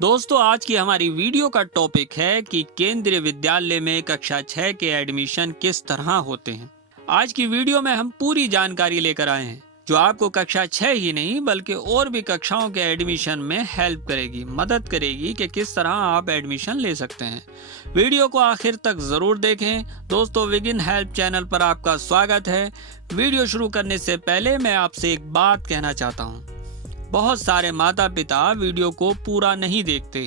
दोस्तों, आज की हमारी वीडियो का टॉपिक है कि केंद्रीय विद्यालय में कक्षा 6 के एडमिशन किस तरह होते हैं। आज की वीडियो में हम पूरी जानकारी लेकर आए हैं जो आपको कक्षा 6 ही नहीं बल्कि और भी कक्षाओं के एडमिशन में हेल्प करेगी, मदद करेगी कि किस तरह आप एडमिशन ले सकते हैं। वीडियो को आखिर तक जरूर देखें। दोस्तों, विगिन हेल्प चैनल पर आपका स्वागत है। वीडियो शुरू करने से पहले मैं आपसे एक बात कहना चाहता हूँ। बहुत सारे माता पिता वीडियो को पूरा नहीं देखते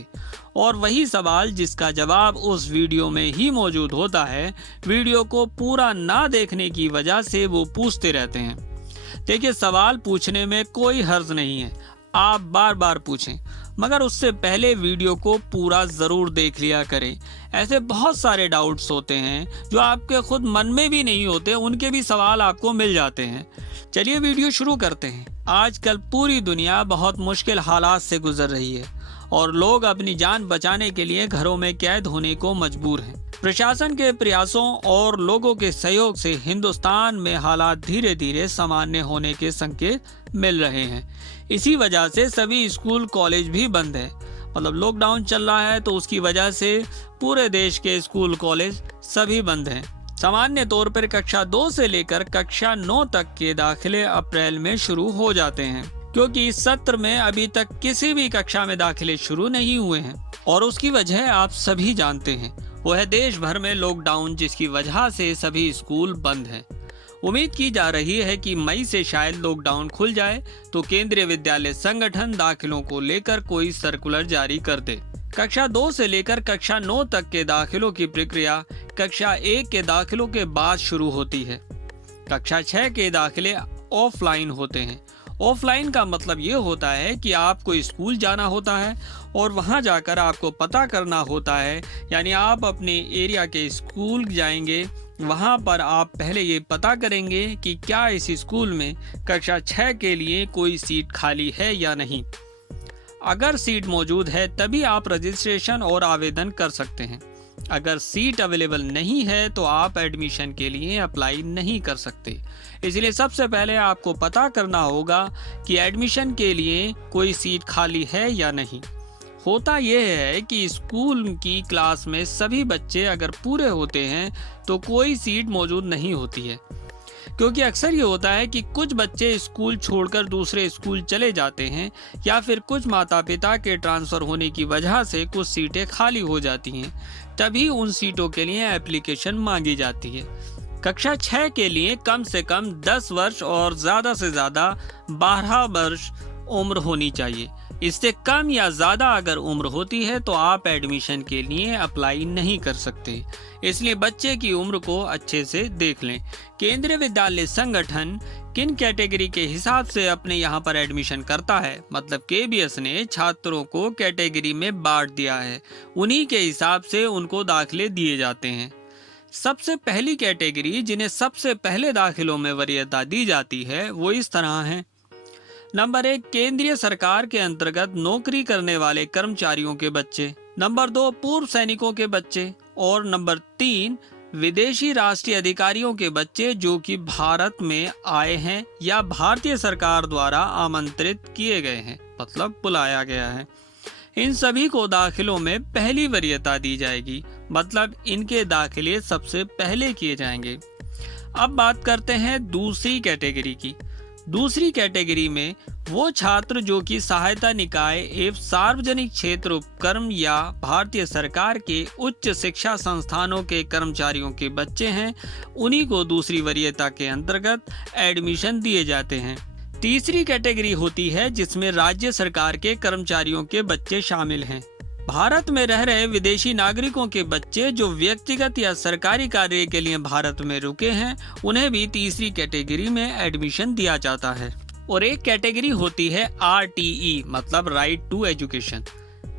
और वही सवाल जिसका जवाब उस वीडियो में ही मौजूद होता है, वीडियो को पूरा ना देखने की वजह से वो पूछते रहते हैं। देखिए, सवाल पूछने में कोई हर्ज नहीं है, आप बार बार पूछें, मगर उससे पहले वीडियो को पूरा ज़रूर देख लिया करें। ऐसे बहुत सारे डाउट्स होते हैं जो आपके खुद मन में भी नहीं होते, उनके भी सवाल आपको मिल जाते हैं। चलिए वीडियो शुरू करते हैं। आजकल पूरी दुनिया बहुत मुश्किल हालात से गुजर रही है और लोग अपनी जान बचाने के लिए घरों में कैद होने को मजबूर हैं। प्रशासन के प्रयासों और लोगों के सहयोग से हिंदुस्तान में हालात धीरे धीरे सामान्य होने के संकेत मिल रहे हैं। इसी वजह से सभी स्कूल कॉलेज भी बंद है। मतलब लॉकडाउन चल रहा है तो उसकी वजह से पूरे देश के स्कूल कॉलेज सभी बंद हैं। सामान्य तौर पर कक्षा 2 से लेकर कक्षा 9 तक के दाखिले अप्रैल में शुरू हो जाते हैं, क्योंकि इस सत्र में अभी तक किसी भी कक्षा में दाखिले शुरू नहीं हुए हैं और उसकी वजह आप सभी जानते हैं, वो है देश भर में लॉकडाउन, जिसकी वजह से सभी स्कूल बंद हैं। उम्मीद की जा रही है कि मई से शायद लॉकडाउन खुल जाए तो केंद्रीय विद्यालय संगठन दाखिलों को लेकर कोई सर्कुलर जारी कर दे। कक्षा 2 से लेकर कक्षा 9 तक के दाखिलों की प्रक्रिया कक्षा 1 के दाखिलों के बाद शुरू होती है। कक्षा 6 के दाखिले ऑफलाइन होते हैं। ऑफलाइन का मतलब ये होता है कि आपको स्कूल जाना होता है और वहां जाकर आपको पता करना होता है, यानी आप अपने एरिया के स्कूल जाएंगे। वहां पर आप पहले ये पता करेंगे कि क्या इस स्कूल में कक्षा 6 के लिए कोई सीट खाली है या नहीं। अगर सीट मौजूद है तभी आप रजिस्ट्रेशन और आवेदन कर सकते हैं। अगर सीट अवेलेबल नहीं है तो आप एडमिशन के लिए अप्लाई नहीं कर सकते। इसलिए सबसे पहले आपको पता करना होगा कि एडमिशन के लिए कोई सीट खाली है या नहीं। होता यह है कि स्कूल की क्लास में सभी बच्चे अगर पूरे होते हैं तो कोई सीट मौजूद नहीं होती है, क्योंकि अक्सर ये होता है कि कुछ बच्चे स्कूल छोड़कर दूसरे स्कूल चले जाते हैं या फिर कुछ माता पिता के ट्रांसफ़र होने की वजह से कुछ सीटें खाली हो जाती हैं। तभी उन सीटों के लिए एप्लीकेशन मांगी जाती है। कक्षा 6 के लिए कम से कम 10 वर्ष और ज़्यादा से ज़्यादा 12 वर्ष उम्र होनी चाहिए। इससे कम या ज़्यादा अगर उम्र होती है तो आप एडमिशन के लिए अप्लाई नहीं कर सकते। इसलिए बच्चे की उम्र को अच्छे से देख लें। केंद्रीय विद्यालय संगठन किन कैटेगरी के हिसाब से अपने यहाँ पर एडमिशन करता है, मतलब केबीएस ने छात्रों को कैटेगरी में बांट दिया है। उन्हीं के हिसाब से उनको दाखिले दिए जाते हैं। सबसे पहली कैटेगरी जिन्हें सबसे पहले दाखिलों में वरीयता दी जाती है वो इस तरह है। नंबर 1, केंद्रीय सरकार के अंतर्गत नौकरी करने वाले कर्मचारियों के बच्चे। नंबर 2, पूर्व सैनिकों के बच्चे। और नंबर 3, विदेशी राष्ट्रीय अधिकारियों के बच्चे जो कि भारत में आए हैं या भारतीय सरकार द्वारा आमंत्रित किए गए हैं, मतलब बुलाया गया है। इन सभी को दाखिलों में पहली वरीयता दी जाएगी, मतलब इनके दाखिले सबसे पहले किए जाएंगे। अब बात करते हैं दूसरी कैटेगरी की। दूसरी कैटेगरी में वो छात्र जो कि सहायता निकाय एवं सार्वजनिक क्षेत्र उपक्रम या भारतीय सरकार के उच्च शिक्षा संस्थानों के कर्मचारियों के बच्चे हैं, उन्हीं को दूसरी वरीयता के अंतर्गत एडमिशन दिए जाते हैं। तीसरी कैटेगरी होती है जिसमें राज्य सरकार के कर्मचारियों के बच्चे शामिल हैं। भारत में रह रहे विदेशी नागरिकों के बच्चे जो व्यक्तिगत या सरकारी कार्य के लिए भारत में रुके हैं, उन्हें भी तीसरी कैटेगरी में एडमिशन दिया जाता है। और एक कैटेगरी होती है RTE, मतलब राइट टू एजुकेशन,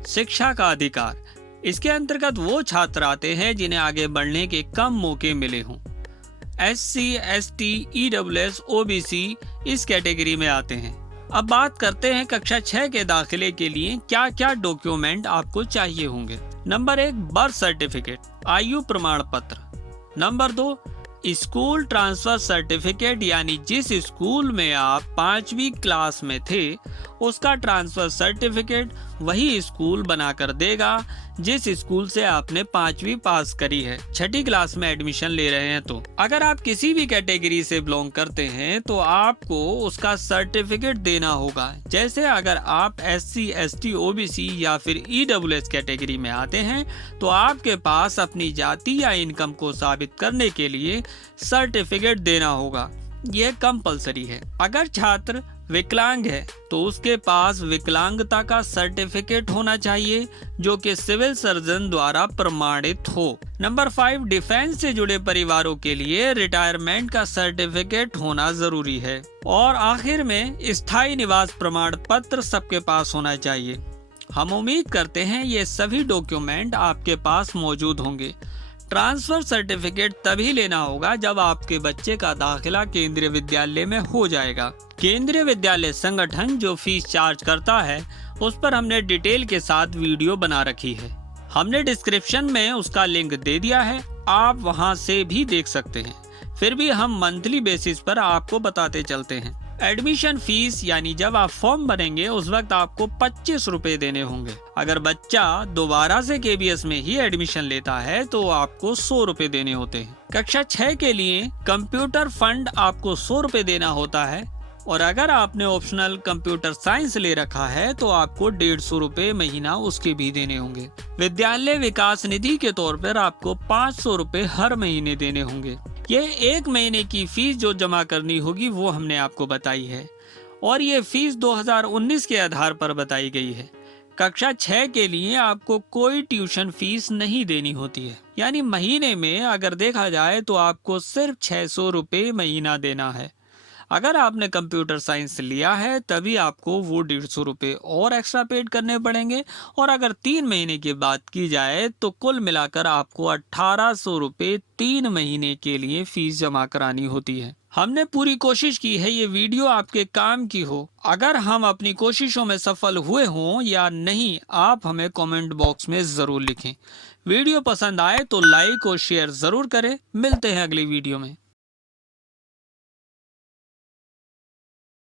शिक्षा का अधिकार। इसके अंतर्गत वो छात्र आते हैं जिन्हें आगे बढ़ने के कम मौके मिले हों। SC, ST, EWS, OBC इस कैटेगरी में आते हैं। अब बात करते हैं कक्षा 6 के दाखिले के लिए क्या क्या डॉक्यूमेंट आपको चाहिए होंगे। नंबर 1, बर्थ सर्टिफिकेट, आयु प्रमाण पत्र। नंबर 2, स्कूल ट्रांसफर सर्टिफिकेट, यानी जिस स्कूल में आप 5वीं क्लास में थे उसका ट्रांसफर सर्टिफिकेट वही स्कूल बनाकर देगा जिस स्कूल से आपने 5वीं पास करी है, 6ठी क्लास में एडमिशन ले रहे हैं। तो अगर आप किसी भी कैटेगरी से बिलोंग करते हैं तो आपको उसका सर्टिफिकेट देना होगा। जैसे अगर आप SC, ST, OBC या फिर EWS कैटेगरी में आते हैं तो आपके पास अपनी जाति या इनकम को साबित करने के लिए सर्टिफिकेट देना होगा। यह कंपलसरी है। अगर छात्र विकलांग है तो उसके पास विकलांगता का सर्टिफिकेट होना चाहिए जो कि सिविल सर्जन द्वारा प्रमाणित हो। नंबर 5, डिफेंस से जुड़े परिवारों के लिए रिटायरमेंट का सर्टिफिकेट होना जरूरी है। और आखिर में स्थायी निवास प्रमाण पत्र सबके पास होना चाहिए। हम उम्मीद करते हैं ये सभी डॉक्यूमेंट आपके पास मौजूद होंगे। ट्रांसफर सर्टिफिकेट तभी लेना होगा जब आपके बच्चे का दाखिला केंद्रीय विद्यालय में हो जाएगा। केंद्रीय विद्यालय संगठन जो फीस चार्ज करता है उस पर हमने डिटेल के साथ वीडियो बना रखी है। हमने डिस्क्रिप्शन में उसका लिंक दे दिया है, आप वहां से भी देख सकते हैं। फिर भी हम मंथली बेसिस पर आपको बताते चलते हैं। एडमिशन फीस यानी जब आप फॉर्म भरेंगे उस वक्त आपको 25 रुपए देने होंगे। अगर बच्चा दोबारा से KBS में ही एडमिशन लेता है तो आपको 100 रुपए देने होते हैं। कक्षा 6 के लिए कंप्यूटर फंड आपको 100 रुपए देना होता है और अगर आपने ऑप्शनल कंप्यूटर साइंस ले रखा है तो आपको 150 रुपए महीना उसके भी देने होंगे। विद्यालय विकास निधि के तौर पर आपको 500 रुपए हर महीने देने होंगे। ये 1 महीने की फीस जो जमा करनी होगी वो हमने आपको बताई है और ये फीस 2019 के आधार पर बताई गई है। कक्षा 6 के लिए आपको कोई ट्यूशन फीस नहीं देनी होती है, यानी महीने में अगर देखा जाए तो आपको सिर्फ 600 रुपए महीना देना है। अगर आपने कंप्यूटर साइंस लिया है तभी आपको वो 150 रुपए और एक्स्ट्रा पेड करने पड़ेंगे और अगर 3 महीने की बात की जाए तो कुल मिलाकर आपको 1800 रुपए 3 महीने के लिए फीस जमा करानी होती है। हमने पूरी कोशिश की है ये वीडियो आपके काम की हो। अगर हम अपनी कोशिशों में सफल हुए हों या नहीं, आप हमें कमेंट बॉक्स में जरूर लिखें। वीडियो पसंद आए तो लाइक और शेयर जरूर करें। मिलते हैं अगली वीडियो में।